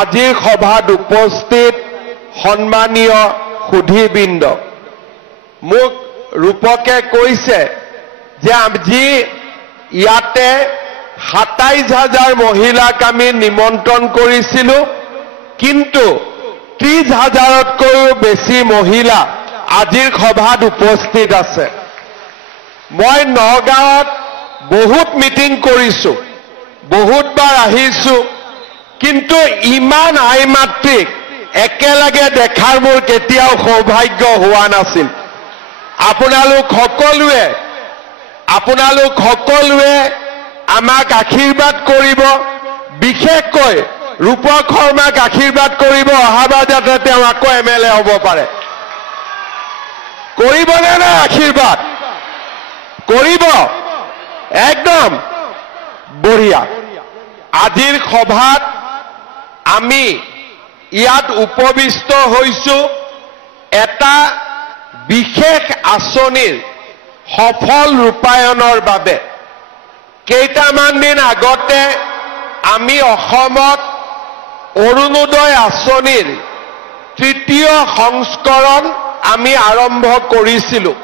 আজিৰ সভাত উপস্থিত সন্মানীয় সুধীবৃন্দ, মোক ৰূপকে কৈছে যে আজি ইয়াতে ২৭,০০০ মহিলাক আমি নিমন্ত্ৰণ কৰিছিলোঁ, কিন্তু ৩০,০০০তকৈও বেছি মহিলা আজিৰ সভাত উপস্থিত আছে। মই নগাঁৱত বহুত মিটিং কৰিছোঁ, বহুতবাৰ আহিছোঁ, কিন্তু ইমান আই মাতৃক একেলগে দেখাৰ মোৰ কেতিয়াও সৌভাগ্য হোৱা নাছিল। আপোনালোক সকলোৱে আমাক আশীৰ্বাদ কৰিব, বিশেষকৈ ৰূপক শৰ্মাক আশীৰ্বাদ কৰিব, অহাবাৰ যাতে তেওঁ আকৌ MLA হ'ব পাৰে। কৰিবনে নাই আশীৰ্বাদ? কৰিব, একদম বঢ়িয়া। আজিৰ সভাত আমি ইয়াত উপবিষ্ট হৈছোঁ এটা বিশেষ আঁচনিৰ সফল ৰূপায়ণৰ বাবে। কেইটামান দিন আগতে আমি অসমত অৰুণোদয় আঁচনিৰ ৩য় সংস্কৰণ আমি আৰম্ভ কৰিছিলোঁ।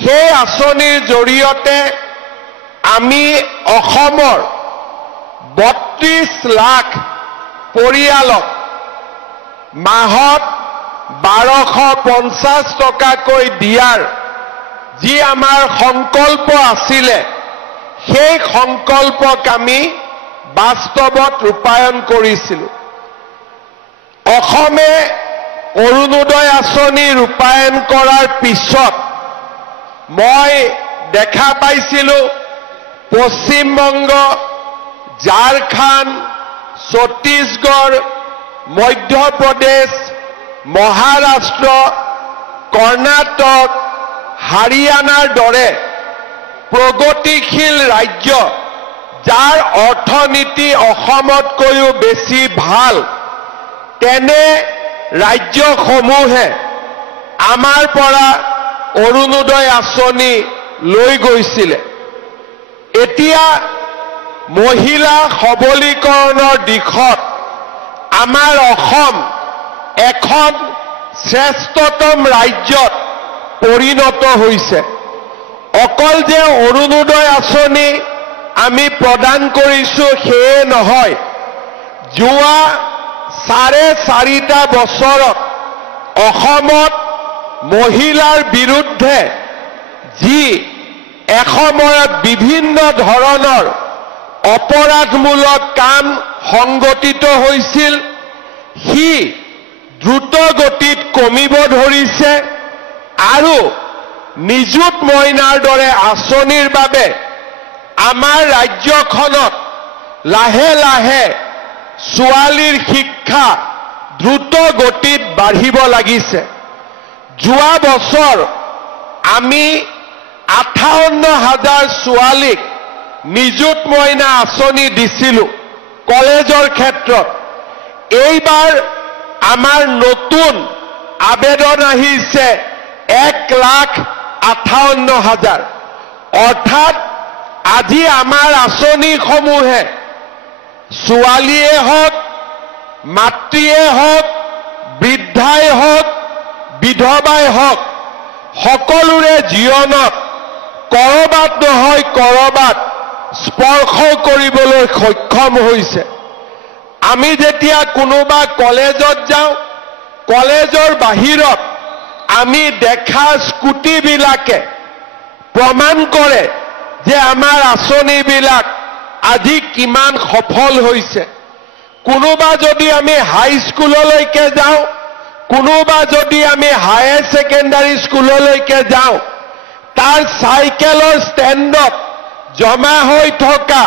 সেই আঁচনিৰ জৰিয়তে আমি অসমৰ ৩২ লাখ পৰিয়ালক মাহত ১২৫০ টকাকৈ দিয়াৰ যি আমাৰ সংকল্প আছিলে, সেই সংকল্পক আমি বাস্তৱত ৰূপায়ণ কৰিছিলোঁ। অসমে অৰুণোদয় আঁচনি ৰূপায়ণ কৰাৰ পিছত মই দেখা পাইছিলোঁ পশ্চিমবংগ, ঝাৰখণ্ড, ছত্তীশগড়, মধ্যপ্ৰদেশ, মহাৰাষ্ট্ৰ, কৰ্ণাটক, হাৰিয়ানাৰ দৰে প্ৰগতিশীল ৰাজ্য, যাৰ অৰ্থনীতি অসমতকৈও বেছি ভাল, তেনে ৰাজ্যসমূহে আমাৰ পৰা অৰুণোদয় আঁচনি লৈ গৈছিলে। এতিয়া মহিলা সবলীকৰণৰ দিশত আমাৰ অসম এখন শ্ৰেষ্ঠতম ৰাজ্যত পৰিণত হৈছে। অকল যে অৰুণোদয় আঁচনি আমি প্ৰদান কৰিছোঁ সেয়ে নহয়, যোৱা ৪.৫ বছৰত অসমত মহিলাৰ বিৰুদ্ধে যি এসময়ত বিভিন্ন ধৰণৰ অপৰাধমূলক কাম সংগঠিত হৈছিল, সি দ্ৰুত গতিত কমিব ধৰিছে আৰু নিযুত মইনাৰ দৰে আঁচনিৰ বাবে আমাৰ ৰাজ্যখনত লাহে লাহে ছোৱালীৰ শিক্ষা দ্ৰুত গতিত বাঢ়িব লাগিছে। যোৱা বছৰ আমি ৫৮,০০০ ছোৱালীক নিযুত মইনা আঁচনি দিছিলোঁ কলেজৰ ক্ষেত্ৰত। এইবাৰ আমাৰ নতুন আবেদন আহিছে ১,৫৮,০০০। অৰ্থাৎ আজি আমাৰ আঁচনিসমূহে ছোৱালীয়ে হওক, মাতৃয়ে হওক, বৃদ্ধাই হওক, বিধৱাই হওক, সকলোৰে জীৱনত কৰবাত নহয় কৰবাত স্পৰ্শ কৰিবলৈ সক্ষম হৈছে। আমি যেতিয়া কোনোবা কলেজত যাওঁ, কলেজৰ বাহিৰত আমি দেখা স্কুটিবিলাকে প্ৰমাণ কৰে যে আমাৰ আঁচনিবিলাক আজি কিমান সফল হৈছে। কোনোবা যদি আমি হাইস্কুললৈকে যাওঁ, কোনোবা যদি আমি হায়াৰ ছেকেণ্ডাৰী স্কুললৈকে যাওঁ, তাৰ চাইকেলৰ ষ্টেণ্ডত জমা হৈ থকা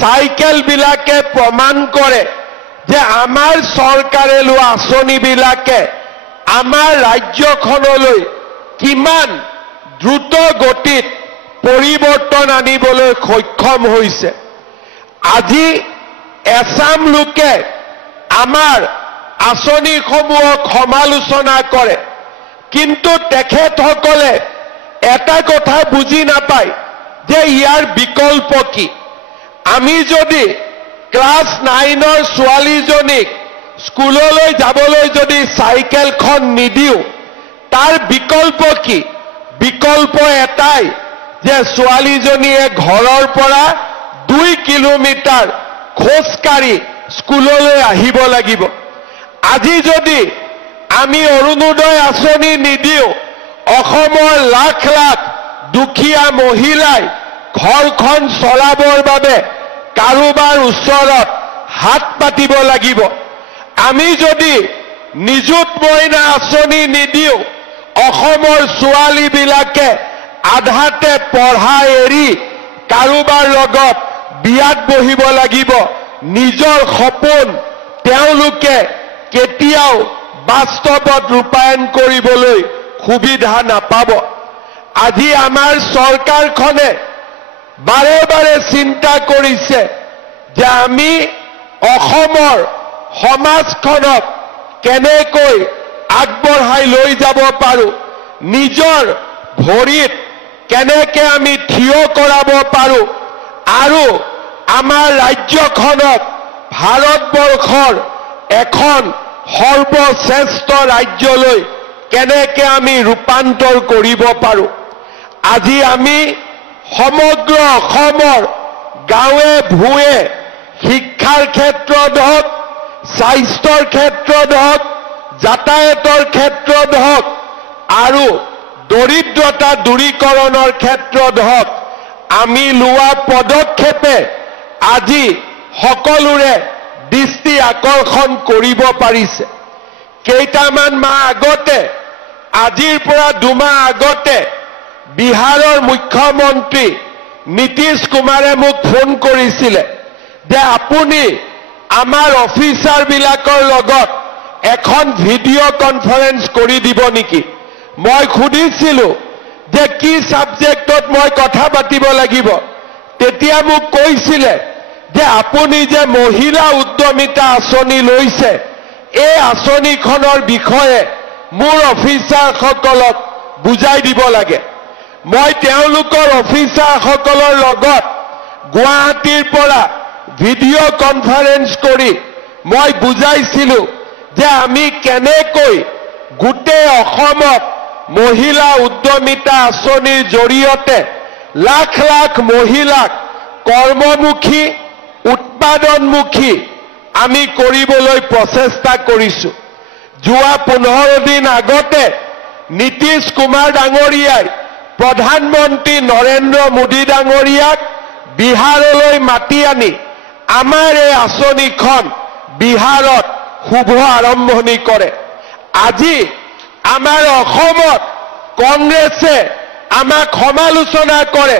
চাইকেলবিলাকে প্ৰমাণ কৰে যে আমাৰ চৰকাৰে লোৱা আঁচনিবিলাকে আমাৰ ৰাজ্যখনলৈ কিমান দ্ৰুত গতিত পৰিৱৰ্তন আনিবলৈ সক্ষম হৈছে। আজি এছাম লোকে আমাৰ আঁচনিসমূহক সমালোচনা কৰে, কিন্তু তেখেতসকলে এটা কথা বুজি নাপায় যে ইয়াৰ বিকল্প কি। আমি যদি ক্লাছ 9ৰ ছোৱালীজনীক স্কুললৈ যাবলৈ যদি চাইকেলখন নিদিও তাৰ বিকল্প কি? বিকল্প এটাই যে ছোৱালীজনীয়ে ঘৰৰ পৰা 2 কিলোমিটাৰ খোজকাঢ়ি স্কুললৈ আহিব লাগিব। আজি যদি আমি অৰুণোদয় আঁচনি নিদিও অসমৰ লাখ লাখ দুখীয়া মহিলাই ঘৰখন চলাবৰ বাবে কাৰোবাৰ ওচৰত হাত পাতিব লাগিব। আমি যদি নিযুত মইনা আঁচনি নিদিও অসমৰ ছোৱালীবিলাকে আধাতে পঢ়া এৰি কাৰোবাৰ লগত বিয়াত বহিব লাগিব। নিজৰ সপোন তেওঁলোকে কেতিয়াও বাস্তৱত ৰূপায়ণ কৰিবলৈ সুবিধা নাপাব। আজি আমাৰ চৰকাৰখনে বাৰে বাৰে চিন্তা কৰিছে যে আমি অসমৰ সমাজখনক কেনেকৈ আগবঢ়াই লৈ যাব পাৰোঁ, নিজৰ ভৰিত কেনেকৈ আমি থিয় কৰাব পাৰোঁ আৰু আমাৰ ৰাজ্যখনক ভাৰতবৰ্ষৰ এখন সৰ্বশ্ৰেষ্ঠ ৰাজ্যলৈ কেনেকৈ আমি ৰূপান্তৰ কৰিব পাৰোঁ। আজি আমি সমগ্ৰ অসমৰ গাঁৱে ভূঞে শিক্ষাৰ ক্ষেত্ৰত হওক, স্বাস্থ্যৰ ক্ষেত্ৰত হওক, যাতায়াতৰ ক্ষেত্ৰত হওক আৰু দৰিদ্ৰতা দূৰীকৰণৰ ক্ষেত্ৰত হওক আমি লোৱা পদক্ষেপে আজি সকলোৰে দৃষ্টি আকৰ্ষণ কৰিব পাৰিছে। কেইটামান মাহ আগতে, আজিৰ পৰা 2 মাহ আগতে বিহাৰৰ মুখ্যমন্ত্ৰী নীতিশ কুমাৰে মোক ফোন কৰিছিলে যে আপুনি আমাৰ অফিচাৰবিলাকৰ লগত এখন ভিডিঅ' কনফাৰেন্স কৰি দিব নেকি? মই সুধিছিলোঁ যে কি ছাবজেক্টত মই কথা পাতিব লাগিব। তেতিয়া মোক কৈছিলে যে আপুনি যে মহিলা উদ্যমিতা আঁচনি লৈছে এই আঁচনিখনৰ বিষয়ে মোৰ অফিচাৰসকলক বুজাই দিব লাগে। মই তেওঁলোকৰ অফিচাৰসকলৰ লগত গুৱাহাটীৰ পৰা ভিডিঅ' কনফাৰেন্স কৰি মই বুজাইছিলোঁ যে আমি কেনেকৈ গোটেই অসমত মহিলা উদ্যমিতা আঁচনিৰ জৰিয়তে লাখ লাখ মহিলাক কৰ্মমুখী উৎপাদনমুখী আমি কৰিবলৈ প্ৰচেষ্টা কৰিছোঁ। যোৱা 15 দিন আগতে নীতিশ কুমাৰ ডাঙৰীয়াই প্ৰধানমন্ত্ৰী নৰেন্দ্ৰ মোদী ডাঙৰীয়াক বিহাৰলৈ মাতি আনি আমাৰ এই আঁচনিখন বিহাৰত শুভ আৰম্ভণি কৰে। আজি আমাৰ অসমত কংগ্ৰেছে আমাক সমালোচনা কৰে,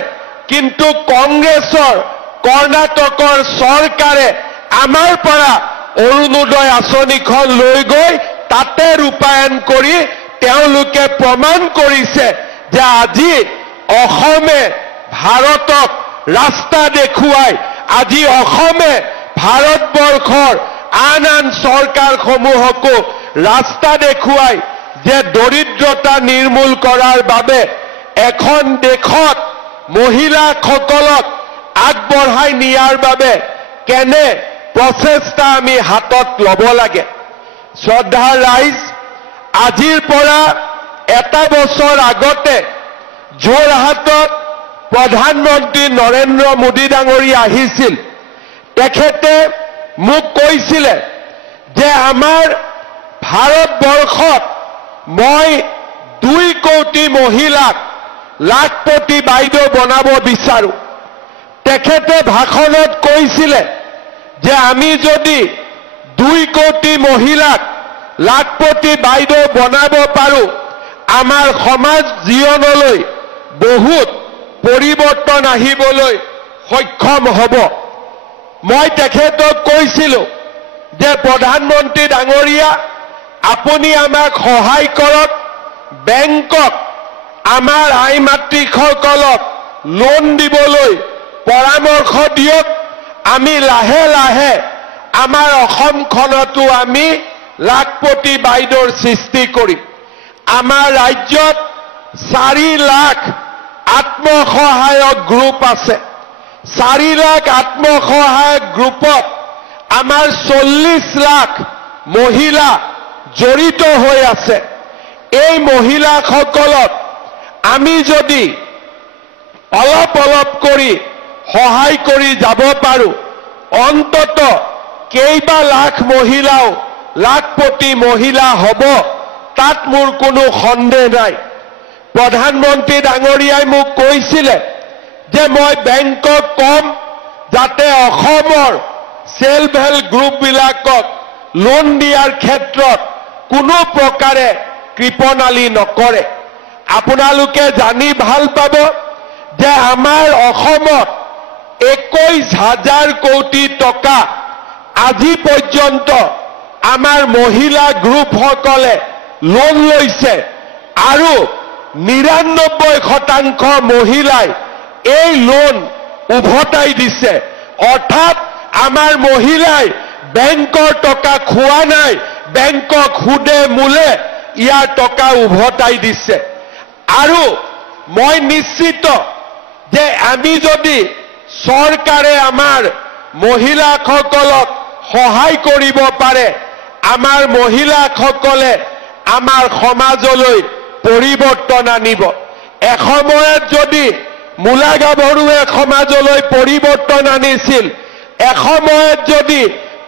কিন্তু কংগ্ৰেছৰ কৰ্ণাটকৰ চৰকাৰে আমাৰ পৰা অৰুণোদয় আঁচনিখন লৈ গৈ তাতে ৰূপায়ণ কৰি তেওঁলোকে প্ৰমাণ কৰিছে যে আজি অসমে ভাৰতক ৰাস্তা দেখুৱাই, আজি অসমে ভাৰতবৰ্ষৰ আন আন চৰকাৰসমূহকো ৰাস্তা দেখুৱাই যে দৰিদ্ৰতা নিৰ্মূল কৰাৰ বাবে এখন দেশত মহিলাসকলক আগবঢ়াই নিয়াৰ বাবে কেনে প্ৰচেষ্টা আমি হাতত ল'ব লাগে। শ্ৰদ্ধাৰ ৰাইজ, আজিৰ পৰা 1 বছৰ আগতে যোৰহাটত প্ৰধানমন্ত্ৰী নৰেন্দ্ৰ মোদী ডাঙৰীয়া আহিছিল। তেখেতে মোক কৈছিলে যে আমাৰ ভাৰতবৰ্ষত মই 2 কোটি মহিলাক লাখপতি বাইদেউ বনাব বিচাৰোঁ। তেখেতে ভাষণত কৈছিলে যে আমি যদি 2 কোটি মহিলাক লাখপতি বাইদেউ বনাব পাৰোঁ আমাৰ সমাজ জীৱনলৈ বহুত পৰিৱৰ্তন আহিবলৈ সক্ষম হ'ব। মই তেখেতক কৈছিলোঁ যে প্ৰধানমন্ত্ৰী ডাঙৰীয়া আপুনি আমাক সহায় কৰক, বেংকক আমাৰ আই মাতৃসকলক লোন দিবলৈ পৰামৰ্শ দিয়ক। আমি লাহে লাহে আমাৰ অসমখনতো আমি লাখপতি বাইদেউৰ সৃষ্টি কৰিম। আমাৰ ৰাজ্যত 4 লাখ আত্মসহায়ক গ্ৰুপ আছে। 4 লাখ আত্মসহায়ক গ্ৰুপত আমাৰ 40 লাখ মহিলা জড়িত হৈ আছে। এই মহিলাসকলক আমি যদি অলপ অলপ কৰি সহায় কৰি যাব পাৰো, অন্তত কেইবা লাখ মহিলাও লাখপতি মহিলা হ'ব, তাত মোৰ কোনো সন্দেহ নাই। প্ৰধানমন্ত্ৰী ডাঙৰীয়াই মোক কৈছিলে যে মই বেংকক কম যাতে অসমৰ সেলফ হেল্প গ্ৰুপবিলাকক লোন দিয়াৰ ক্ষেত্ৰত কোনো প্ৰকাৰে কৃপণালী নকৰে। আপোনালোকে জানি ভাল পাব যে আমাৰ অসমত 21,000 কোটি টকা আজি পৰ্যন্ত আমাৰ মহিলা গ্ৰুপসকলে লোন লৈছে আৰু 99% মহিলাই এই লোন উভতাই দিছে। অৰ্থাৎ আমাৰ মহিলাই বেংকৰ টকা খোৱা নাই, বেংকক সুদে মূলে ইয়াৰ টকা উভতাই দিছে। আৰু মই নিশ্চিত যে আমি যদি চৰকাৰে আমাৰ মহিলাসকলক সহায় কৰিব পাৰে, আমাৰ মহিলাসকলে আমাৰ সমাজলৈ পৰিৱৰ্তন আনিব। এসময়ত যদি মূলা গাভৰুৱে সমাজলৈ পৰিৱৰ্তন আনিছিল, এসময়ত যদি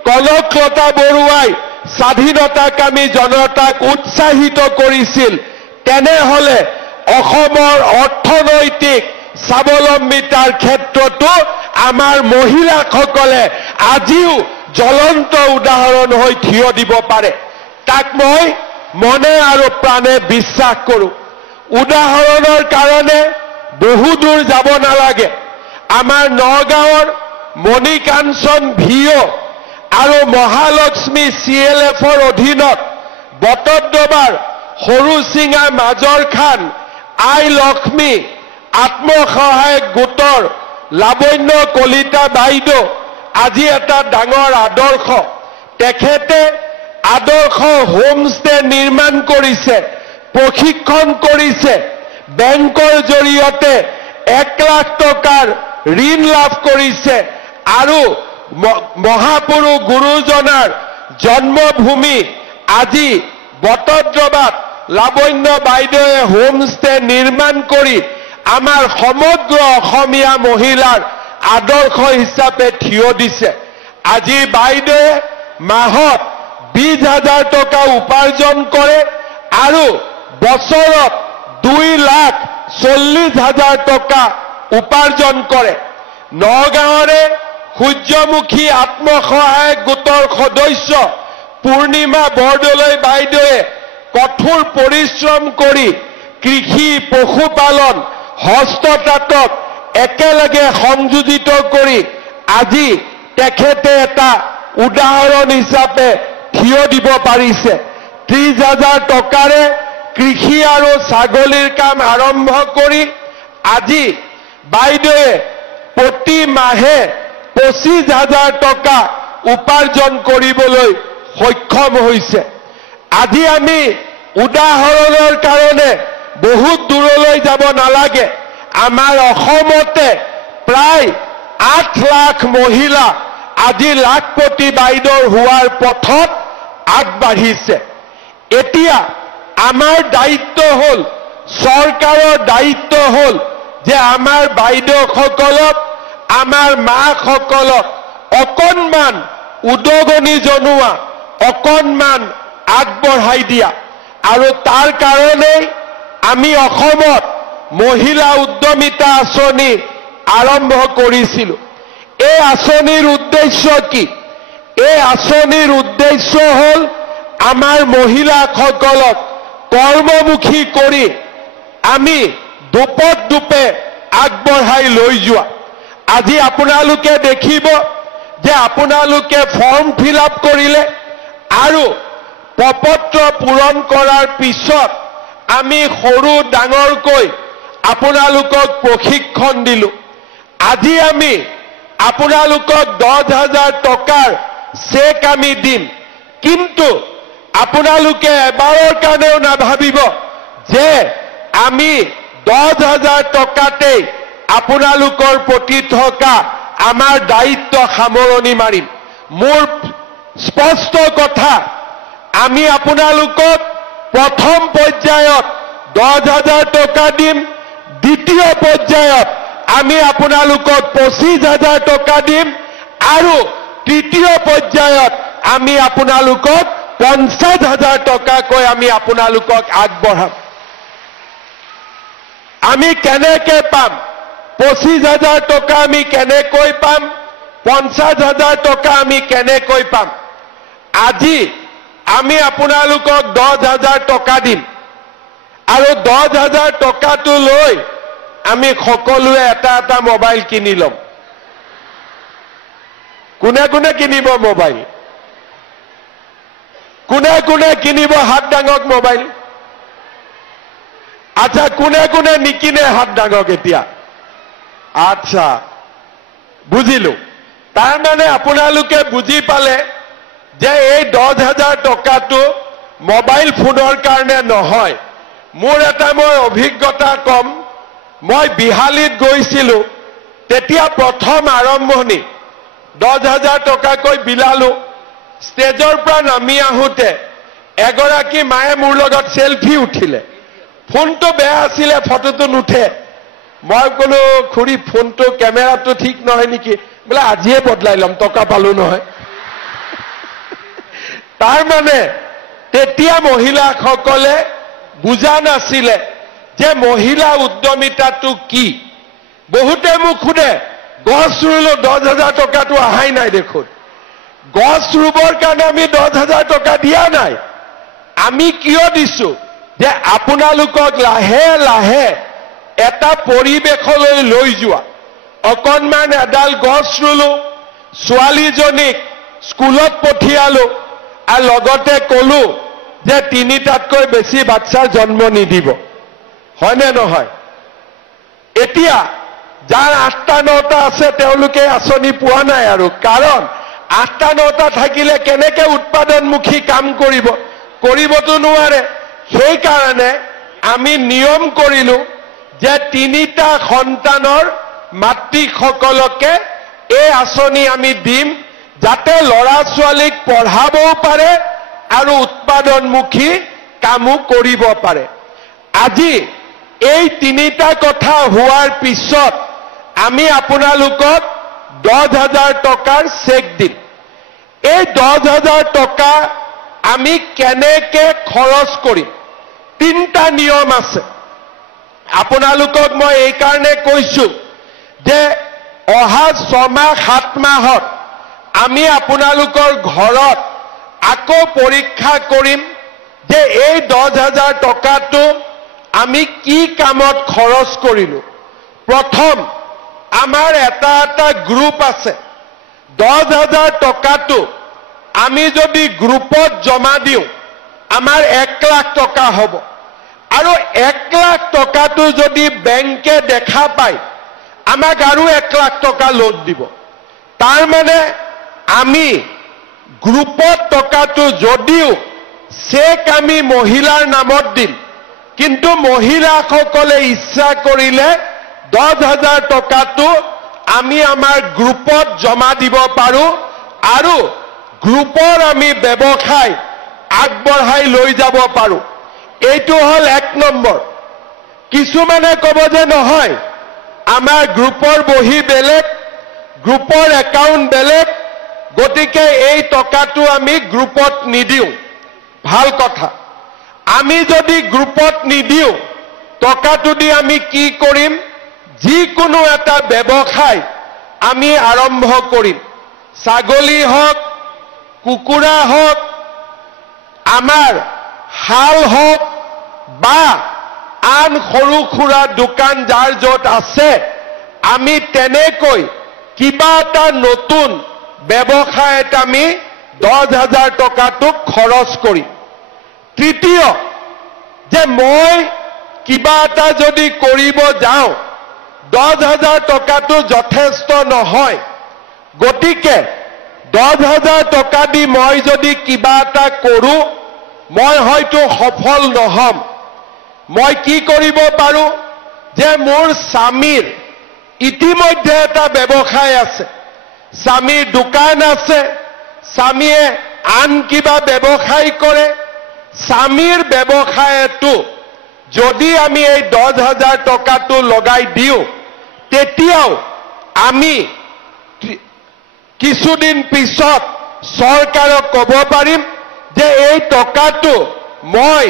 কনকলতা বৰুৱাই স্বাধীনতাকামী জনতাক উৎসাহিত কৰিছিল, তেনেহলে অসমৰ অৰ্থনৈতিক স্বাৱলম্বিতাৰ ক্ষেত্ৰতো আমাৰ মহিলাসকলে আজিও জ্বলন্ত উদাহৰণ হৈ থিয় দিব পাৰে। তাক মই মনে আৰু প্ৰাণে বিশ্বাস কৰোঁ। উদাহৰণৰ কাৰণে বহু দূৰ যাব নালাগে। আমাৰ নগাঁৱৰ মণিকাঞ্চন ভিঅ আৰু মহালক্ষ্মী CLFৰ অধীনত বটদ্ৰবাৰ সৰুচিঙা মাজৰ খান আই লক্ষ্মী আত্মসহায়ক গোটৰ লাবণ্য কলিতা বাইদেউ আজি এটা ডাঙৰ আদৰ্শ। তেখেতে আদৰ্শ হোমষ্টে নিৰ্মাণ কৰিছে, প্ৰশিক্ষণ কৰিছে, বেংকৰ জৰিয়তে 1 লাখ টকাৰ ঋণ লাভ কৰিছে আৰু মহাপুৰুষ গুৰুজনাৰ জন্মভূমি আজি বটদ্ৰবাত লাবণ্য বাইদেৱে হোমষ্টে নিৰ্মাণ কৰি আমাৰ সমগ্ৰ অসমীয়া মহিলাৰ আদৰ্শ হিচাপে থিয় দিছে। আজি বাইদেৱে মাহত 20,000 টকা উপাৰ্জন কৰে আৰু বছৰত 2,40,000 টকা উপাৰ্জন কৰে। নগাঁৱৰে সূৰ্যমুখী আত্মসহায়ক গোটৰ সদস্য পূৰ্ণিমা বৰদলৈ বাইদেৱে কঠোৰ পৰিশ্ৰম কৰি কৃষি, পশুপালন, হস্ততাঁতক একেলগে সংযোজিত কৰি আজি তেখেতে এটা উদাহৰণ হিচাপে থিয় দিব পাৰিছে। 30,000 টকাৰে কৃষি আৰু ছাগলীৰ কাম আৰম্ভ কৰি আজি বাইদেৱে প্ৰতি মাহে 25,000 টকা উপাৰ্জন কৰিবলৈ সক্ষম হৈছে। আজি আমি উদাহৰণৰ কাৰণে বহুত দূৰলৈ যাব নালাগে। আমাৰ অসমতে প্ৰায় 8 লাখ মহিলা আজি লাখপতি বাইদেউ হোৱাৰ পথত আগবাঢ়িছে। এতিয়া আমাৰ দায়িত্ব হ'ল, চৰকাৰৰ দায়িত্ব হ'ল যে আমাৰ বাইদেউসকলক, আমাৰ মাসকলক অকণমান উদগনি জনোৱা, অকণমান আগবঢ়াই দিয়া। আৰু তাৰ কাৰণেই আমি অসমত মহিলা উদ্যমিতা আঁচনি আৰম্ভ কৰিছিলোঁ। এই আঁচনিৰ উদ্দেশ্য কি? এই আঁচনিৰ উদ্দেশ্য হ'ল আমাৰ মহিলাসকলক কৰ্মমুখী কৰি আমি দোপে আগবঢ়াই লৈ যোৱা। আজি আপোনালোকে দেখিব যে আপোনালোকে ফৰ্ম ফিল আপ কৰিলে আৰু প্ৰপত্ৰ পূৰণ কৰাৰ পিছত আমি সৰু ডাঙৰকৈ আপোনালোকক প্ৰশিক্ষণ দিলোঁ। আজি আমি আপোনালোকক 10,000 টকাৰ চেক আমি দিম, কিন্তু আপোনালোকে এবাৰৰ কাৰণেও নাভাবিব যে আমি 10,000 টকাতেই আপোনালোকৰ প্ৰতি থকা আমাৰ দায়িত্ব সামৰণি মাৰিম। মোৰ স্পষ্ট কথা আমি আপোনালোকক প্ৰথম পৰ্যায়ত 10,000 টকা দিম দ্বিতীয় পৰ্যায়ত আমি আপোনালোকক 25,000 টকা দিম আৰু তৃতীয় পৰ্যায়ত আমি আপোনালোকক 50,000 টকাকৈ আমি আপোনালোকক আগবঢ়াম আমি কেনেকৈ পাম 25,000 টকা আমি কেনেকৈ পাম 50,000 টকা আমি কেনেকৈ পাম আজি আমি আপোনালোকক 10,000 টকা দিম আৰু 10,000 টকাটো লৈ আমি সকলোৱে এটা মোবাইল কিনি লম কোনে কোনে কিনিব মোবাইল কোনে কোনে কিনিব হাত ডাঙক মোবাইল আচ্ছা কোনে কোনে নিকিনে হাত ডাঙক এতিয়া আচ্ছা বুজিলো তাৰ মানে আপোনালোকে বুজি পালে যে এই 10,000 টকাটো মোবাইল ফোনৰ কাৰণে নহয় মোৰ এটা মই অভিজ্ঞতা কম মই বিহালীত গৈছিলো তেতিয়া প্ৰথম আৰম্ভণি 10,000 টকাকৈ বিলালো ষ্টেজৰ পৰা নামি আহোতে এগৰাকী মায়ে মোৰ লগত সেলফি উঠিলে ফোনটো বেয়া আছিলে ফটোটো নুঠে মই কলো খুৰী ফোনটো কেমেৰাটো ঠিক নহয় নেকি বলে আজিয়ে বদলাই লম টকা পালো নহয় তাৰ মানে তেতিয়া মহিলাসকলে বুজা নাছিলে যে মহিলা উদ্যমিতাটো কি বহুতে মোক খুদে গছ ৰুলো 10,000 টকাটো আহাই নাই দেখোন গছ ৰুবৰ কাৰণে আমি 10,000 টকা দিয়া নাই আমি কিয় দিছো যে আপোনালোকক লাহে লাহে এটা পৰিবেশলৈ লৈ যোৱা অকনমান এডাল গছ ৰুলো ছোৱালীজনীক স্কুলত পঠিয়ালো আৰু লগতে কলো যে 3টাতকৈ বেছি বাচ্চাৰ জন্ম নিদিব হয়নে নহয় এতিয়া যাৰ 8টা 9টা আছে তেওঁলোকে আঁচনি পোৱা নাই আৰু কাৰণ 8টা 9টা থাকিলে কেনেকৈ উৎপাদনমুখী কাম কৰিবতো নোৱাৰে সেই কাৰণে আমি নিয়ম কৰিলো যে 3টা সন্তানৰ মাতৃসকলকে এই আঁচনি আমি দিম যাতে ল'ৰা ছোৱালীক পঢ়াবও পাৰে আৰু উৎপাদনমুখী কামো কৰিব পাৰে আজি এই 3টা কথা হোৱাৰ পিছত আমি আপোনালোকক 10,000 টকাৰ চেক দিম এই 10,000 টকা আমি কেনেকৈ খৰচ কৰিম 3টা নিয়ম আছে আপোনালোকক মই এই কাৰণে কৈছো যে অহা 6 মাহ 7 মাহত আমি আপোনালোকৰ ঘৰত আকৌ পৰীক্ষা কৰিম যে এই 10,000 টকাটো আমি কি কামত খৰচ কৰিলো প্ৰথম আমাৰ এটা গ্ৰুপ আছে 10,000 টকাটো আমি যদি গ্ৰুপত জমা দিওঁ আমাৰ 1 লাখ টকা হ'ব আৰু 1 লাখ টকাটো যদি বেংকে দেখা পায় আমাক আৰু 1 লাখ টকা লোন দিব তাৰ মানে আমি গ্ৰুপত টকাটো যদিও চেক আমি মহিলাৰ নামত দিম কিন্তু মহিলাসকলে ইচ্ছা কৰিলে 10,000 টকাটো আমি আমাৰ গ্ৰুপত জমা দিব পাৰো আৰু গ্ৰুপৰ আমি ব্যৱসায় আগবঢ়াই লৈ যাব পাৰো এইটো হল 1 নম্বৰ কিছুমানে ক'ব যে নহয় আমাৰ গ্ৰুপৰ বহি বেলেগ গ্ৰুপৰ একাউণ্ট বেলেগ গতিকে এই টকাটো আমি গ্ৰুপত নিদিও ভাল কথা আমি যদি গ্ৰুপত নিদিও টকাটো দি আমি কি কৰিম যিকোনো এটা ব্যৱসায় আমি আৰম্ভ কৰিম ছাগলী হওক কুকুৰা হওক আমাৰ হাল হওক বা আন সৰু খুৰা দোকান যাৰ য'ত আছে আমি তেনেকৈ কিবা এটা নতুন ব্যৱসায়ত আমি 10,000 টকাটো খৰচ কৰিম তৃতীয় যে মই কিবা এটা যদি কৰিব যাওঁ 10,000 টকাটো যথেষ্ট নহয় গতিকে 10,000 টকা দি মই যদি কিবা এটা কৰো মই হয়তো সফল নহম মই কি কৰিব পাৰো যে মোৰ স্বামীৰ ইতিমধ্যে এটা ব্যৱসায় আছে স্বামীৰ দোকান আছে স্বামীয়ে আন কিবা ব্যৱসায় কৰে, স্বামীৰ ব্যৱসায়টো যদি আমি এই 10,000 টকাটো লগাই দিওঁ, তেতিয়াও আমি কিছুদিন পিছত চৰকাৰক ক'ব পাৰিম যে এই টকাটো মই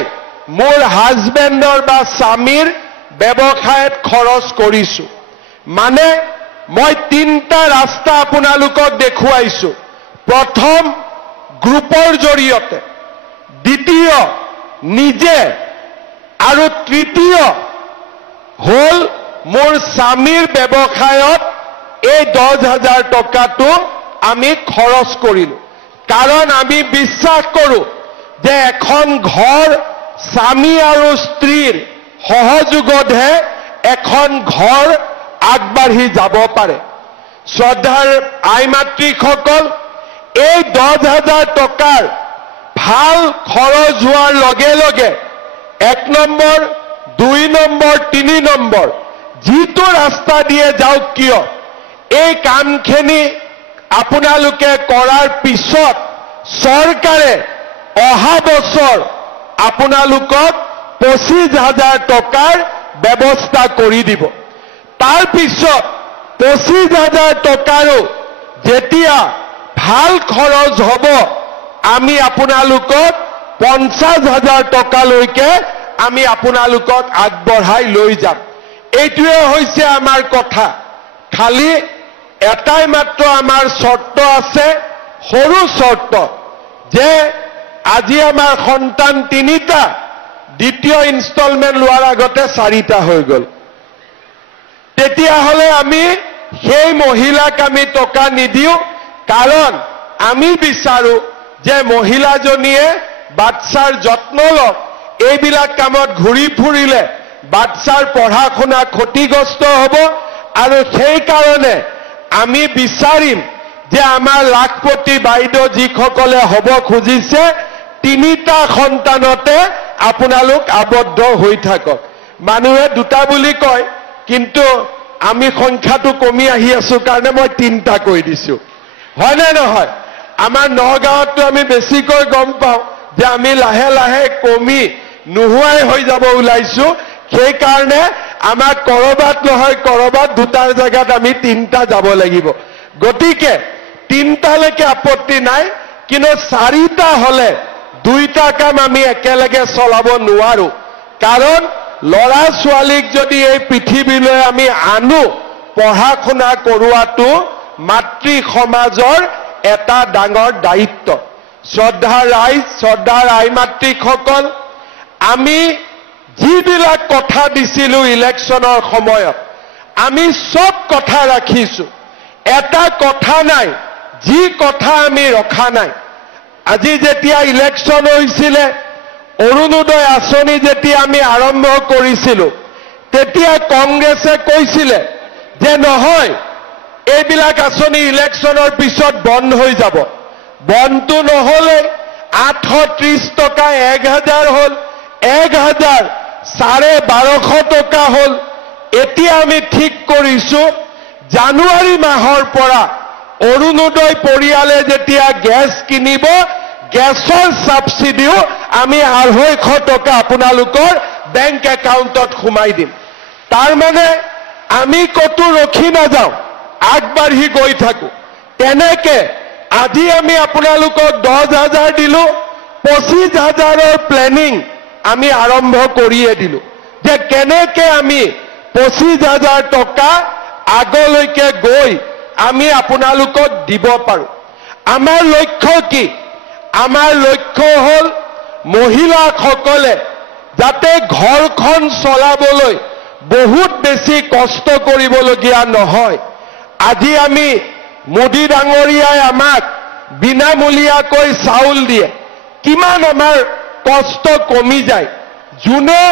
মোৰ হাজবেণ্ডৰ বা স্বামীৰ ব্যৱসায়ত খৰচ কৰিছো। মানে মই 3টা ৰাস্তা আপোনালোকক দেখুৱাইছো। প্ৰথম গ্ৰুপৰ জৰিয়তে, দ্বিতীয় নিজে, আৰু তৃতীয় হ'ল মোৰ স্বামীৰ ব্যৱসায়ত এই 10,000 টকাটো আমি খৰচ কৰিলো। কাৰণ আমি বিশ্বাস কৰো যে এখন ঘৰ স্বামী আৰু স্ত্ৰীৰ সহযোগতহে এখন ঘৰ আগবাঢ়ি যাব পাৰে। শ্ৰদ্ধাৰ আই মাতৃসকল, এই 10,000 টকাৰ ভাল খৰচ হোৱাৰ লগে লগে 1 নম্বৰ, 2 নম্বৰ, 3 নম্বৰ যিটো ৰাস্তা দিয়ে যাওক কিয়, এই কামখিনি আপোনালোকে কৰাৰ পিছত চৰকাৰে অহা বছৰ আপোনালোকক 25,000 টকাৰ ব্যৱস্থা কৰি দিব। তাৰ পিছত 25,000 টকাৰো যেতিয়া ভাল খৰচ হ'ব, আমি আপোনালোকক 50,000 টকালৈকে আমি আপোনালোকক আগবঢ়াই লৈ যাম। এইটোৱে হৈছে আমাৰ কথা। খালি এটাই মাত্ৰ আমাৰ চৰ্ত আছে, সৰু চৰ্ত, যে আজি আমাৰ সন্তান 3টা, দ্বিতীয় ইনষ্টলমেণ্ট লোৱাৰ আগতে 4টা হৈ গ'ল। তেতিয়াহ'লে আমি সেই মহিলাক আমি টকা নিদিওঁ, কাৰণ আমি বিচাৰো যে মহিলাজনীয়ে বাচ্চাৰ যত্ন লওক। এইবিলাক কামত ঘূৰি ফুৰিলে বাচ্চাৰ পঢ়া শুনা ক্ষতিগ্ৰস্ত হ'ব, আৰু সেইকাৰণে আমি বিচাৰিম যে আমাৰ লাখপতি বাইদেউ যিসকলে হ'ব খুজিছে, 3টা সন্তানতে আপোনালোক আবদ্ধ হৈ থাকক। মানুহে 2টা বুলি কয়, কিন্তু আমি সংখ্যাটো কমি আহি আছো কাৰণে মই 3টা কৈ দিছো। হয় নে নহয়? আমাৰ নগাঁৱততো আমি বেছিকৈ গম পাওঁ যে আমি লাহে লাহে কমি নোহোৱাই হৈ যাব ওলাইছো। সেইকাৰণে আমাৰ কৰবাত নহয় কৰবাত 2টাৰ জেগাত আমি 3টা যাব লাগিব। গতিকে 3টালৈকে আপত্তি নাই, কিন্তু 4টা হ'লে 2টা কাম আমি একেলগে চলাব নোৱাৰো। কাৰণ ল'ৰা ছোৱালীক যদি এই পৃথিৱীলৈ আমি আনো, পঢ়া শুনা কৰোৱাটো মাতৃ সমাজৰ এটা ডাঙৰ দায়িত্ব। শ্ৰদ্ধাৰ ৰাইজ, শ্ৰদ্ধাৰ আই মাতৃসকল, আমি যিবিলাক কথা দিছিলো ইলেকশ্যনৰ সময়ত, আমি সব কথা ৰাখিছো। এটা কথা নাই যি কথা আমি ৰখা নাই। আজি যেতিয়া ইলেকশ্যন হৈছিলে, অৰুণোদয় আঁচনি যেতিয়া আমি আৰম্ভ কৰিছিলো, তেতিয়া কংগ্ৰেছে কৈছিলে যে নহয়, এইবিলাক আঁচনি ইলেকশ্যনৰ পিছত বন্ধ হৈ যাব। বন্ধটো নহ'লে 830 টকা 1,000 হ'ল, 1,000 1250 টকা হ'ল। এতিয়া আমি ঠিক কৰিছো জানুৱাৰী মাহৰ পৰা অৰুণোদয় পৰিয়ালে যেতিয়া গেছ কিনিব, গেছৰ সাবসিডিও আমি 250 টকা আপোনালোকৰ বেংক একাউণ্টত সোমাই দিম। তাৰ মানে আমি কতো ৰখি নাযাওঁ, আগবাঢ়ি গৈ থাকো। তেনেকে আজি আমি আপোনালোকক 10,000 দিলো, 25,000ৰ প্লেনিং আমি আৰম্ভ কৰিয়ে দিলো, যে কেনেকে আমি 25,000 টকা আগলৈকে গৈ আমি আপোনালোকক দিব পাৰো। আমাৰ লক্ষ্য কি? আমাৰ লক্ষ্য হ'ল মহিলাসকলে যাতে ঘৰখন চলাবলৈ বহুত বেছি কষ্ট কৰিবলগীয়া নহয়। আজি আমি মোদী ডাঙৰীয়াই আমাক বিনামূলীয়াকৈ চাউল দিয়ে, কিমান আমাৰ কষ্ট কমি যায়। যোনে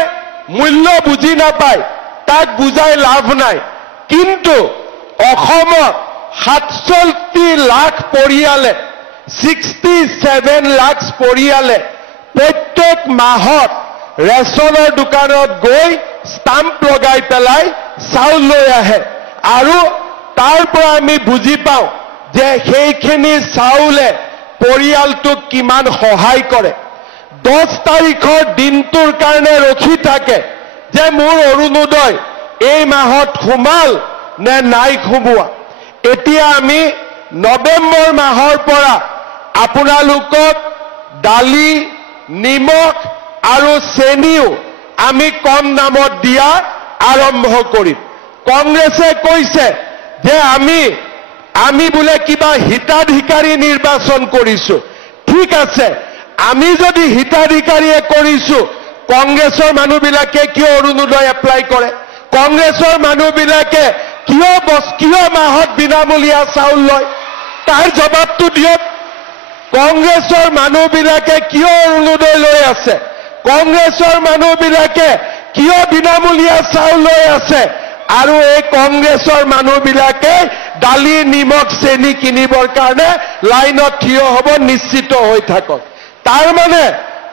মূল্য বুজি নাপায় তাক বুজাই লাভ নাই। কিন্তু অসমত 67 লাখ পৰিয়ালে, 67 লাখ পৰিয়ালে প্ৰত্যেক মাহত ৰেচনৰ দোকানত গৈ ষ্টাম্প লগাই পেলাই চাউল লৈ আহে। আৰু তাৰ পৰা আমি বুজি পাওঁ যে সেইখিনি চাউলে পৰিয়ালটোক কিমান সহায় কৰে 10 তাৰিখৰ দিনটোৰ কাৰণে ৰখি থাকে যে মোৰ অৰুণোদয় এই মাহত সোমাল নে নাই সোমোৱা এতিয়া আমি নৱেম্বৰ মাহৰ পৰা আপোনালোকক দালি নিমখ আৰু চেনিও আমি কম দামত দিয়া আৰম্ভ কৰিম কংগ্ৰেছে কৈছে যে আমি বোলে কিবা হিতাধিকাৰী নিৰ্বাচন কৰিছো ঠিক আছে আমি যদি হিতাধিকাৰীয়ে কৰিছো কংগ্ৰেছৰ মানুহবিলাকে কিয় অৰুণোদয় এপ্লাই কৰে কংগ্ৰেছৰ মানুহবিলাকে কিয় মাহত বিনামূলীয়া চাউল লয় তাৰ জবাবটো দিয়ক কংগ্ৰেছৰ মানুহবিলাকে কিয় অৰুণোদয় লৈ আছে কংগ্ৰেছৰ মানুহবিলাকে কিয় বিনামূলীয়া চাউল লৈ আছে আৰু এই কংগ্ৰেছৰ মানুহবিলাকে দালি নিমখ চেনি কিনিবৰ কাৰণে লাইনত থিয় হ'ব নিশ্চিত হৈ থাকক তাৰ মানে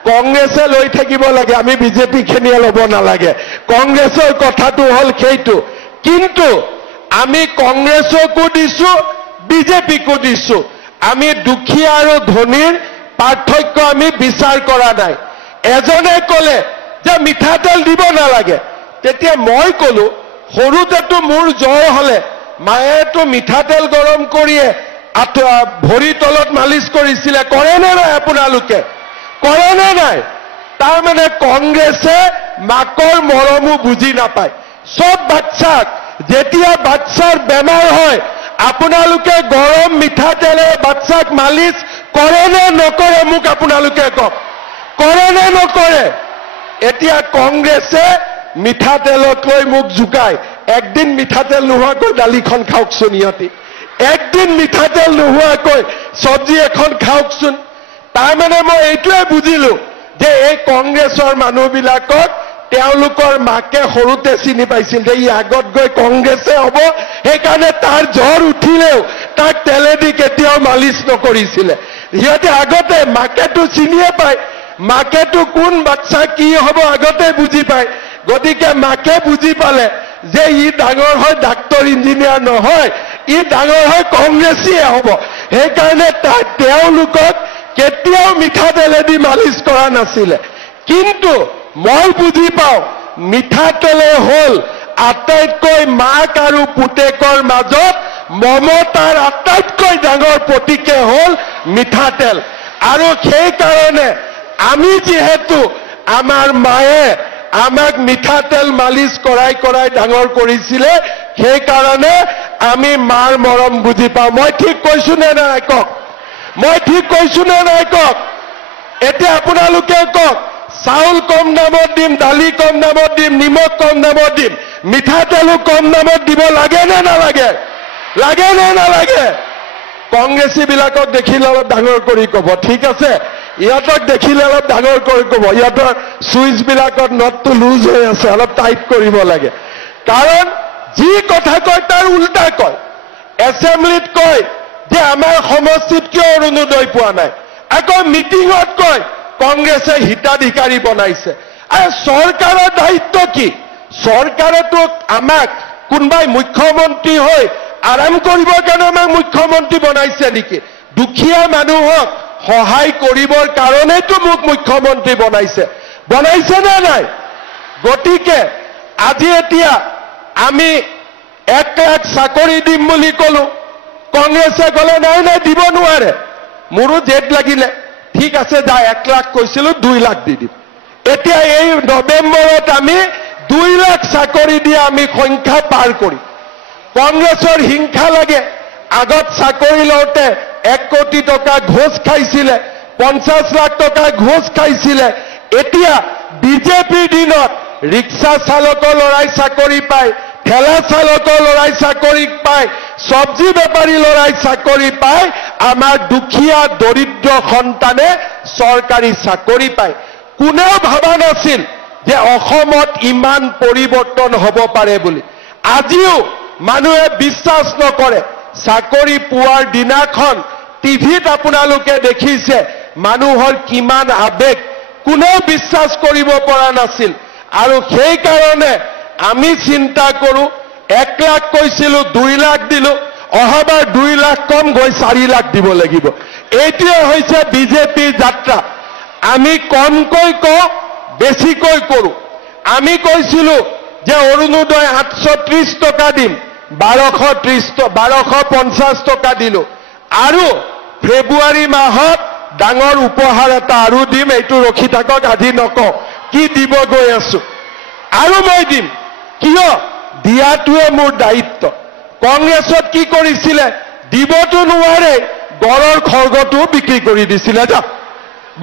কংগ্ৰেছে লৈ থাকিব লাগে আমি বিজেপি খিনিয়ে ল'ব নালাগে কংগ্ৰেছৰ কথাটো হ'ল সেইটো কিন্তু আমি কংগ্ৰেছকো দিছো বিজেপিকো দিছো আমি দুখীয়া আৰু ধনীৰ পাৰ্থক্য আমি বিচাৰ কৰা নাই এজনে ক'লে যে মিঠাতেল দিব নালাগে তেতিয়া মই ক'লো সৰুতেতো মোৰ জ্বৰ হলে মায়েতো মিঠাতেল গৰম কৰিয়ে ভৰি তলত মালিচ কৰিছিলে কৰে নে নাই আপোনালোকে কৰে নে নাই তাৰ মানে কংগ্ৰেছে মাকৰ মৰমো বুজি নাপায় সব বাচ্চাক যেতিয়া বাচ্চাৰ বেমাৰ হয় আপোনালোকে গৰম মিঠাতেলে বাচ্চাক মালিচ কৰে নে নকৰে মোক আপোনালোকে কওক কৰে নে নকৰে এতিয়া কংগ্ৰেছে মিঠাতেলক লৈ মোক জুকায় একদিন মিঠাতেল নোহোৱাকৈ দালিখন খাওকচোন ইহঁতি একদিন মিঠাতেল নোহোৱাকৈ চব্জি এখন খাওকচোন তাৰ মানে মই এইটোৱে বুজিলো যে এই কংগ্ৰেছৰ মানুহবিলাকক তেওঁলোকৰ মাকে সৰুতে চিনি পাইছিল যে ই আগত গৈ কংগ্ৰেছে হ'ব সেইকাৰণে তাৰ জ্বৰ উঠিলেও তাক তেলেদি কেতিয়াও মালিচ নকৰিছিলে সিহঁতে আগতে মাকেতো চিনিয়ে পায় মাকেতো কোন বাচ্চা কি হ'ব আগতে বুজি পায় গতিকে মাকে বুজি পালে যে ই ডাঙৰ হয় ডাক্তৰ ইঞ্জিনিয়াৰ নহয় ই ডাঙৰ হয় কংগ্ৰেছীয়ে হ'ব সেইকাৰণে তেওঁলোকক কেতিয়াও মিঠাতেলেদি মালিচ কৰা নাছিলে কিন্তু মই বুজি পাওঁ মিঠাতেলে হ'ল আটাইতকৈ মাক আৰু পুতেকৰ মাজত মমতাৰ আটাইতকৈ ডাঙৰ প্ৰতীকে হ'ল মিঠাতেল আৰু সেইকাৰণে আমি যিহেতু আমাৰ মায়ে আমাক মিঠাতেল মালিচ কৰাই ডাঙৰ কৰিছিলে সেইকাৰণে আমি মাৰ মৰম বুজি পাওঁ মই ঠিক কৈছো নে নাই কওক মই ঠিক কৈছো নে নাই কওক এতিয়া আপোনালোকে কওক চাউল কম দামত দিম দালি কম দামত দিম নিমখ কম দামত দিম মিঠাতেলো কম দামত দিব লাগে নে নালাগে লাগে নে নালাগে কংগ্ৰেছী বিলাকক দেখিলে অলপ ডাঙৰ কৰি ক'ব ঠিক আছে ইহঁতক দেখিলে অলপ ডাঙৰ কৰি ক'ব ইহঁতৰ সুইচ বিলাকত নটটো লুজ হৈ আছে অলপ টাইট কৰিব লাগে কাৰণ যি কথা কয় তাৰ উল্টা কয় এছেম্বলিত কয় যে আমাৰ সমষ্টিত কিয় অৰুণোদয় পোৱা নাই আকৌ মিটিঙত কয় কংগ্ৰেছে হিতাধিকাৰী বনাইছে আৰু চৰকাৰৰ দায়িত্ব কি চৰকাৰেতো আমাক কোনবাই মুখ্যমন্ত্ৰী হৈ আৰাম কৰিবৰ কাৰণে আমাক মুখ্যমন্ত্ৰী বনাইছে নেকি দুখীয়া মানুহক সহায় কৰিবৰ কাৰণেতো মোক মুখ্যমন্ত্ৰী বনাইছে নে নাই গতিকে আজি এতিয়া আমি 1 লাখ চাকৰি দিম বুলি ক'লো কংগ্ৰেছে ক'লে নাই দিব নোৱাৰে মোৰো জেদ লাগিলে ঠিক আছে যা 1 লাখ কৈছিলো 2 লাখ দি দিম এতিয়া এই নৱেম্বৰত আমি 2 লাখ চাকৰি দিয়া আমি সংখ্যা পাৰ কৰিম কংগ্ৰেছৰ হিংসা লাগে আগত চাকৰি লওঁতে 1 কোটি টকা ঘোষ খাইছিলে 50 লাখ টকা ঘোষ খাইছিলে এতিয়া বিজেপিৰ দিনত ৰিক্সা চালকৰ লৰাই চাকৰি পায় ঠেলা চালকৰ লৰাই চাকৰি পায় চব্জি বেপাৰী লৰাই চাকৰি পায় আমাৰ দুখীয়া দৰিদ্ৰ সন্তানে চৰকাৰী চাকৰি পায় কোনেও ভাবা নাছিল যে অসমত ইমান পৰিৱৰ্তন হ'ব পাৰে বুলি আজিও মানুহে বিশ্বাস নকৰে চাকৰি পোৱাৰ দিনাখন টিভিত আপোনালোকে দেখিছে মানুহৰ কিমান আবেগ কোনেও বিশ্বাস কৰিব পৰা নাছিল আৰু সেই কাৰণে আমি চিন্তা কৰো 1 লাখ কৈছিলো 2 লাখ দিলো অহাবাৰ 2 লাখ কম গৈ 4 লাখ দিব লাগিব এইটোৱে হৈছে বিজেপিৰ যাত্ৰা। আমি কমকৈ কওঁ, বেছিকৈ কৰোঁ। আমি কৈছিলো যে অৰুণোদয় 830 টকা দিম, 1250 টকা দিলো, আৰু ফেব্ৰুৱাৰী মাহত ডাঙৰ উপহাৰ এটা আৰু দিম। এইটো ৰখি থাকক, আজি নকওঁ কি দিব গৈ আছো, আৰু মই দিম। কিয়? দিয়াটোৱে মোৰ দায়িত্ব। কংগ্ৰেছত কি কৰিছিলে? দিবতো নোৱাৰে, গড়ৰ খৰ্গটোও বিক্ৰী কৰি দিছিলে। যা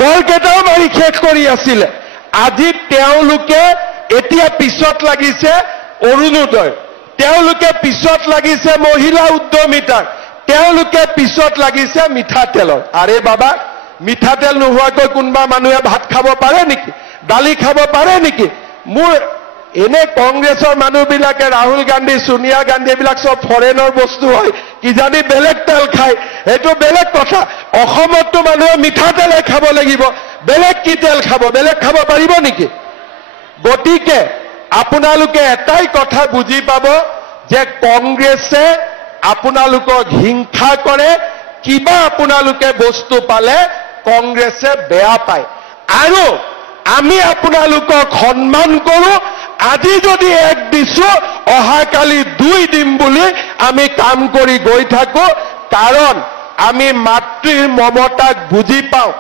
গড়কেইটাও মাৰি শেষ কৰি আছিলে। আজি তেওঁলোকে এতিয়া পিছত লাগিছে অৰুণোদয়, তেওঁলোকে পিছত লাগিছে মহিলা উদ্যমিতাৰ, তেওঁলোকে পিছত লাগিছে মিঠাতেলৰ। আৰে বাবা, মিঠাতেল নোহোৱাকৈ কোনোবা মানুহে ভাত খাব পাৰে নেকি? দালি খাব পাৰে নেকি? মোৰ এনে কংগ্ৰেছৰ মানুহবিলাকে, ৰাহুল গান্ধী, সোনিয়া গান্ধী, এইবিলাক চব ফৰেনৰ বস্তু হয়, কিজানি বেলেগ তেল খায়, সেইটো বেলেগ কথা। অসমততো মানুহে মিঠাতেলে খাব লাগিব, বেলেগ কি তেল খাব? বেলেগ খাব পাৰিব নেকি? গতিকে আপোনালোকে এটাই কথা বুজি পাব যে কংগ্ৰেছে আপোনালোকক হিংসা কৰে। কিবা আপোনালোকে বস্তু পালে কংগ্ৰেছে বেয়া পায়, আৰু আমি আপোনালোকক সন্মান কৰো। আজি যদি 1 দিছো, অহাকালি 2 দিম বুলি আমি কাম কৰি গৈ থাকো। কাৰণ আমি মাতৃৰ মমতাক বুজি পাওঁ,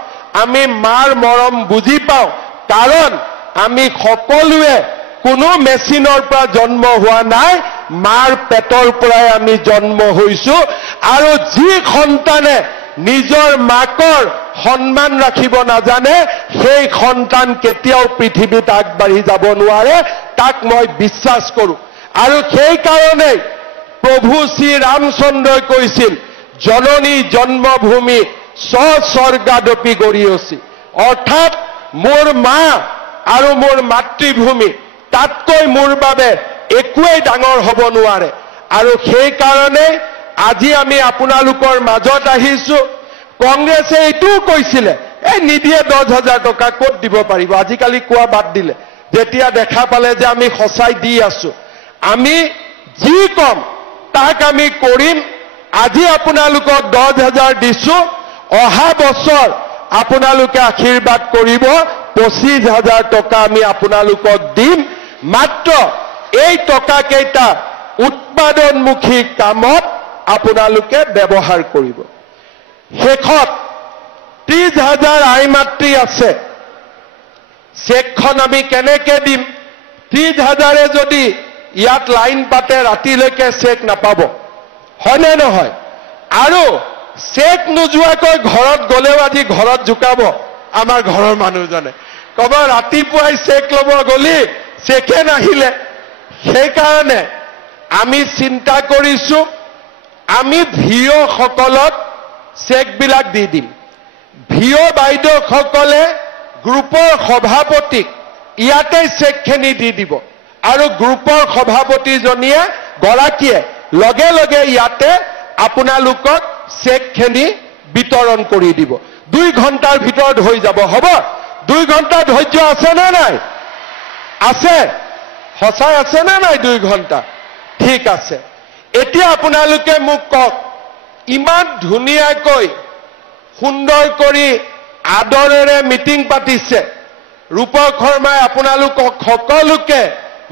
আমি মাৰ মৰম বুজি পাওঁ। কাৰণ আমি সকলোৱে কোনো মেচিনৰ পৰা জন্ম হোৱা নাই, মাৰ পেটৰ পৰাই আমি জন্ম হৈছো। আৰু যি সন্তানে নিজৰ মাকৰ সন্মান ৰাখিব নাজানে, সেই সন্তান কেতিয়াও পৃথিৱীত আগবাঢ়ি যাব নোৱাৰে, তাক মই বিশ্বাস কৰো। আৰু সেইকাৰণে প্ৰভু শ্ৰী ৰামচন্দ্ৰই কৈছিল, জননী জন্মভূমি স্বৰ্গাদপি গৰীয়সী, অৰ্থাৎ মোৰ মা আৰু মোৰ মাতৃভূমি, তাতকৈ মোৰ বাবে একোৱেই ডাঙৰ হ'ব নোৱাৰে। আৰু সেইকাৰণে আজি আমি আপোনালোকৰ মাজত আহিছো। কংগ্ৰেছে এইটোও কৈছিলে, এই নিদিয়ে 10,000 টকা, ক'ত দিব পাৰিব? আজিকালি কোৱা বাদ দিলে, যেতিয়া দেখা পালে যে আমি সঁচাই দি আছো। আমি যি কম তাক আমি কৰিম। আজি আপোনালোকক 10,000 দিছো, অহা বছৰ আপোনালোকে আশীৰ্বাদ কৰিব, 25,000 টকা আমি আপোনালোকক দিম। মাত্ৰ এই টকা কেইটা উৎপাদনমুখী কামত আপোনালোকে ব্যৱহাৰ কৰিব। শেষত 30,000 আই মাতৃ আছে, চেকখন আমি কেনেকে দিম? 30,000 যদি ইয়াত লাইন পাতে, ৰাতিলৈকে চেক নাপাব, হয়নে নহয়? আৰু চেক নোযোৱাকৈ ঘৰত গলেও আজি ঘৰত জোকাব আমাৰ ঘৰৰ মানুহজনে, কব ৰাতিপুৱাই চেক ল'ব গলি, চেকে নাহিলে। সেইকাৰণে আমি চিন্তা কৰিছো, আমি ভিঅ সকলক চেকবিলাক দি দিম। ভিঅ বাইদেউসকলে গ্ৰুপৰ সভাপতিক ইয়াতে চেকখিনি দি দিব, আৰু গ্ৰুপৰ সভাপতিজনীয়ে গৰাকীয়ে লগে লগে ইয়াতে আপোনালোকক চেকখিনি বিতৰণ কৰি দিব। 2 ঘণ্টাৰ ভিতৰত হৈ যাব। হ'ব? 2 ঘণ্টা ধৈৰ্য আছে নে নাই? আছে? সঁচাই আছে নে নাই 2 ঘণ্টা? ঠিক আছে। এতিয়া আপোনালোকে মোক কওক, ইমান ধুনীয়াকৈ সুন্দৰ কৰি আদৰেৰে মিটিং পাতিছে, ৰূপক শৰ্মাই আপোনালোকক সকলোকে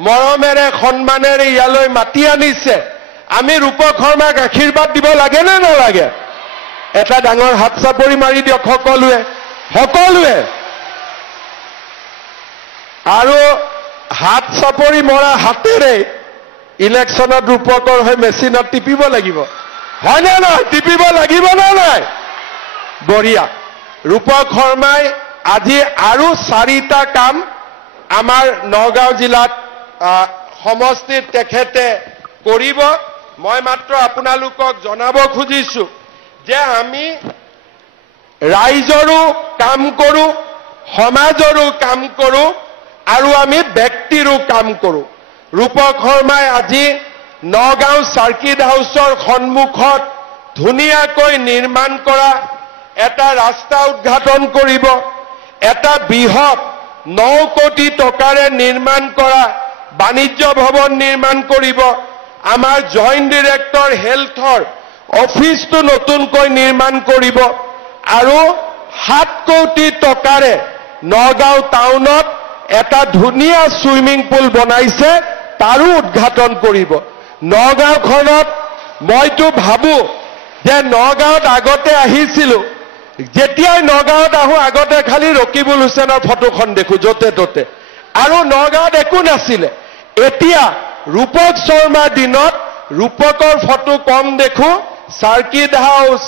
মৰমেৰে সন্মানেৰে ইয়ালৈ মাতি আনিছে। আমি ৰূপক শৰ্মাক আশীৰ্বাদ দিব লাগে নে নালাগে? এটা ডাঙৰ হাত চাপৰি মাৰি দিয়ক সকলোৱে, সকলোৱে। আৰু হাত চাপৰি মৰা হাতেৰে ইলেকশ্যনত ৰূপকৰ হৈ মেচিনত টিপিব লাগিব, হয়নে নহয়? টিপিব লাগিব নে নাই? বঢ়িয়া। ৰূপক শৰ্মাই আজি আৰু 4টা কাম আমাৰ নগাঁও জিলাত সমষ্টিত তেখেতে কৰিব। মই মাত্ৰ আপোনালোকক জনাব খুজিছো যে আমি ৰাইজৰো কাম কৰো, সমাজৰো কাম কৰো, আৰু আমি ব্যক্তিৰো কাম কৰো। ৰূপক শৰ্মাই আজি নগাঁও চাৰ্কিট হাউচৰ সন্মুখত ধুনীয়াকৈ নিৰ্মাণ কৰা এটা ৰাস্তা উদ্ঘাটন কৰিব, এটা বৃহৎ 9 কোটি টকাৰে নিৰ্মাণ কৰা বাণিজ্য ভৱন নিৰ্মাণ কৰিব, আমাৰ জইণ্ট ডিৰেক্টৰ হেল্থৰ অফিচটো নতুনকৈ নিৰ্মাণ কৰিব, আৰু 7 কোটি টকাৰে নগাঁও টাউনত এটা ধুনীয়া সুইমিং পুল বনাইছে, তাৰো উদ্ঘাটন কৰিব। নগাঁওখনত মইতো ভাবো যে নগাঁৱত আগতে আহিছিলো, যেতিয়াই নগাঁৱত আহো আগতে খালি ৰকিবুল হুছেইনৰ ফটোখন দেখো য'তে ত'তে, আৰু নগাঁৱত একো নাছিলে। এতিয়া ৰূপক শৰ্মাৰ দিনত ৰূপকৰ ফটো কম দেখো, সাৰ্কিট হাউচ,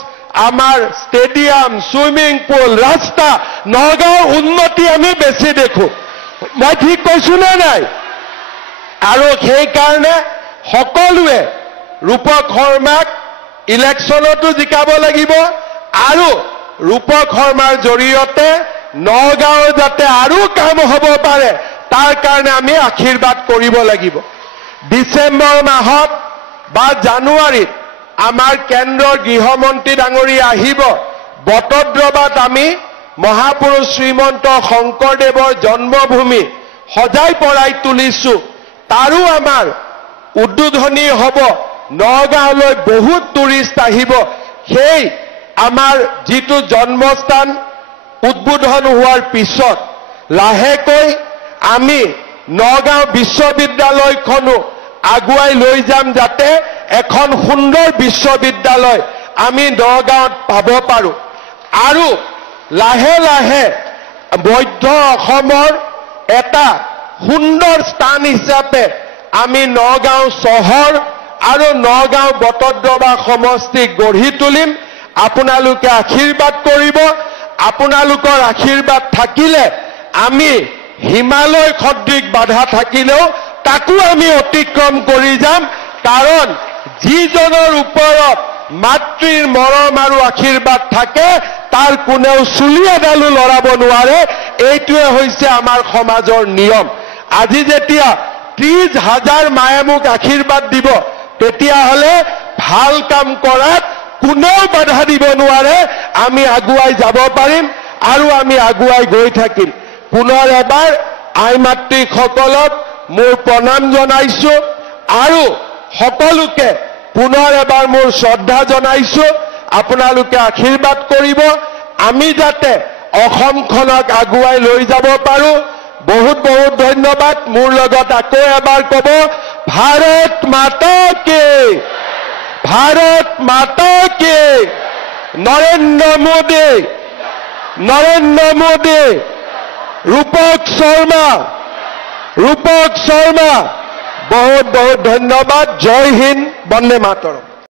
আমাৰ ষ্টেডিয়াম, সুইমিং পুল, ৰাস্তা, নগাঁৱৰ উন্নতি আমি বেছি দেখো। মই ঠিক কৈছো নে নাই? আৰু সেইকাৰণে সকলোৱে ৰূপক শৰ্মাক ইলেকশ্যনতো জিকাব লাগিব, আৰু ৰূপক শৰ্মাৰ জৰিয়তে নগাঁৱৰ যাতে আৰু কাম হ'ব পাৰে তাৰ কাৰণে আমি আশীৰ্বাদ কৰিব লাগিব। ডিচেম্বৰ মাহত বা জানুৱাৰীত আমাৰ কেন্দ্ৰৰ গৃহমন্ত্ৰী ডাঙৰীয়া আহিব। বটদ্ৰৱাত আমি মহাপুৰুষ শ্ৰীমন্ত শংকৰদেৱৰ জন্মভূমি সজাই পৰাই তুলিছো, তাৰো আমাৰ উদ্বোধনী হ'ব। নগাঁৱলৈ বহুত টুৰিষ্ট আহিব। সেই আমাৰ যিটো জন্মস্থান উদ্বোধন হোৱাৰ পিছত লাহেকৈ আমি নগাঁও বিশ্ববিদ্যালয়খনো আগুৱাই লৈ যাম, যাতে এখন সুন্দৰ বিশ্ববিদ্যালয় আমি নগাঁৱত পাব পাৰো। আৰু লাহে লাহে মধ্য অসমৰ এটা সুন্দৰ স্থান হিচাপে আমি নগাঁও চহৰ আৰু নগাঁও বটদ্ৰৱা সমষ্টিক গঢ়ি তুলিম। আপোনালোকে আশীৰ্বাদ কৰিব। আপোনালোকৰ আশীৰ্বাদ থাকিলে আমি হিমালয় সদৃশ বাধা থাকিলেও তাকো আমি অতিক্ৰম কৰি যাম, কাৰণ যিজনৰ ওপৰত মাতৃৰ মৰম আৰু আশীৰ্বাদ থাকে তাৰ কোনেও চুলি এডালো লৰাব নোৱাৰে। এইটোৱে হৈছে আমাৰ সমাজৰ নিয়ম। আজি যেতিয়া 30,000 মায়ে মোক আশীৰ্বাদ দিব, তেতিয়াহ'লে ভাল কাম কৰাত কোনেও বাধা দিব নোৱাৰে। আমি আগুৱাই যাব পাৰিম আৰু আমি আগুৱাই গৈ থাকিম। পুনৰ এবাৰ আই মাতৃসকলক মোৰ প্ৰণাম জনাইছো আৰু সকলোকে পুনৰ এবাৰ মোৰ শ্ৰদ্ধা জনাইছো। আপোনালোকে আশীৰ্বাদ কৰিব, আমি যাতে অসমখনক আগুৱাই লৈ যাব পাৰো। বহুত বহুত ধন্যবাদ। মোৰ লগত আকৌ এবাৰ ক'ব, ভাৰত মাতা কি, ভাৰত মাতা কি, নৰেন্দ্ৰ মোদী, নৰেন্দ্ৰ মোদী, ৰূপক শৰ্মা, ৰূপক শৰ্মা। বহুত বহুত ধন্যবাদ। জয় হিন্দ, বন্দে মাতৰম।